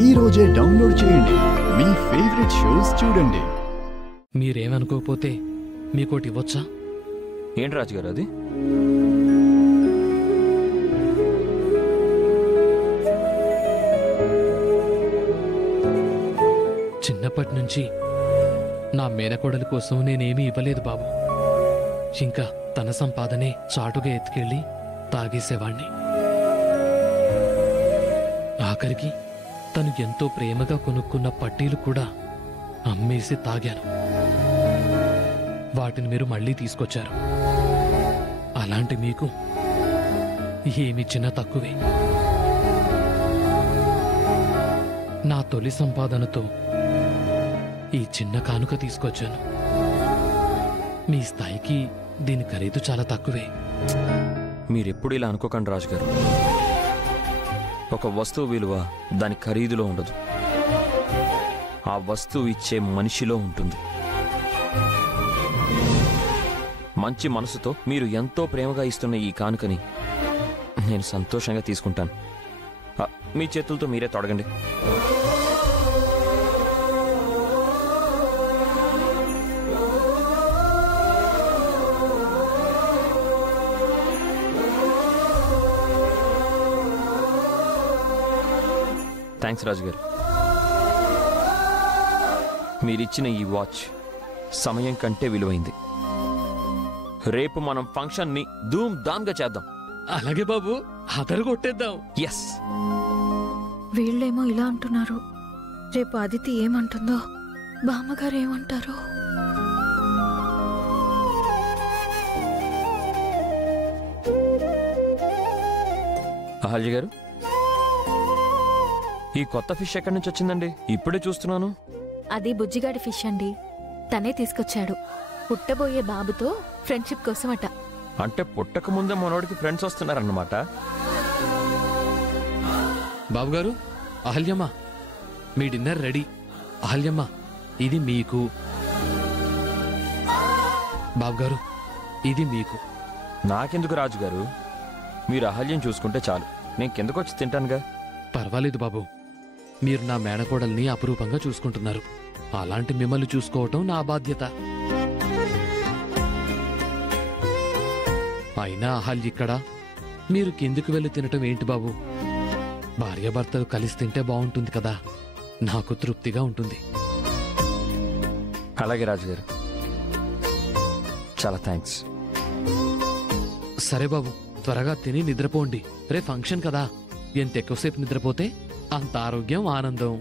ఈ రోజే డౌన్లోడ్ చేయండి. మీ ఫేవరెట్ షోస్ చూడండి. మీరేమనుకోకపోతే మీకోటి ఇవ్వచ్చా? ఏంటి రాజుగారు అది? చిన్నప్పటి నుంచి నా మేనకోడలి కోసం నేనేమీ ఇవ్వలేదు బాబు. ఇంకా తన సంపాదనే చాటుగా ఎత్తుకెళ్ళి తాగేసేవాణ్ణి. ఆఖరికి తను ఎంతో ప్రేమగా కొనుక్కున్న పట్టీలు కూడా అమ్మేసి తాగాను. వాటిని మీరు మళ్ళీ తీసుకొచ్చారు. అలాంటి మీకు ఏమిచ్చినా తక్కువే. నా తొలి సంపాదనతో ఈ చిన్న కానుక తీసుకొచ్చాను. మీ స్థాయికి దీని ఖరీదు చాలా తక్కువే. మీరెప్పుడు ఇలా అనుకోకండి రాజుగారు. ఒక వస్తువు విలువ దాని ఖరీదులో ఉండదు, ఆ వస్తువు ఇచ్చే మనిషిలో ఉంటుంది. మంచి మనసుతో మీరు ఎంతో ప్రేమగా ఇస్తున్న ఈ కానుకని నేను సంతోషంగా తీసుకుంటాను. మీ చేతులతో మీరే తొడగండి. థ్యాంక్స్ రాజుగారు. మీరిచ్చిన ఈ వాచ్ సమయం కంటే విలువైంది. రేపు మనం ఫంక్షన్ని ధూమ్ ధామ్గా చేద్దాం. అలాగే బాబు, అదరు కొట్టేద్దాం. ఎస్. వీళ్ళేమో ఇలా అంటున్నారు, రేపు అదితి ఏమంటుందో, బామ్మగారు ఏమంటారో. అహల్య గారు, ఈ కొత్త ఫిష్ ఎక్కడి నుంచి వచ్చిందండి? ఇప్పుడే చూస్తున్నాను. అది బుజ్జిగాడి ఫిష్ అండి, తనే తీసుకొచ్చాడు. పుట్టబోయే బాబుతో ఫ్రెండ్షిప్ కోసమట. అంటే పుట్టక ముందే మనోడికి ఫ్రెండ్స్ వస్తున్నారన్నమాట. బాబుగారు, అహల్యమ్మ, మీ డిన్నర్ రెడీ. అహల్యమ్మ, ఇది మీకు. బాబుగారు, ఇది మీకు. నాకెందుకు రాజుగారు? మీరు అహల్యం చూసుకుంటే చాలు, నేను కిందకొచ్చి తింటానుగా. పర్వాలేదు బాబు, మీరు నా మేనకోడల్ని అపురూపంగా చూసుకుంటున్నారు. అలాంటి మిమ్మల్ని చూసుకోవటం నా బాధ్యత. అయినా అహల్య ఇక్కడ, మీరు కిందికి వెళ్ళి తినటం ఏంటి బాబు? భార్యాభర్తలు కలిసి తింటే బాగుంటుంది కదా, నాకు తృప్తిగా ఉంటుంది. అలాగే రాజుగారు, చాలా థ్యాంక్స్. సరే బాబు, త్వరగా తిని నిద్రపోండి. రే ఫంక్షన్ కదా, ఎంత ఎక్కువసేపు నిద్రపోతే అంత ఆరోగ్యం, ఆనందం.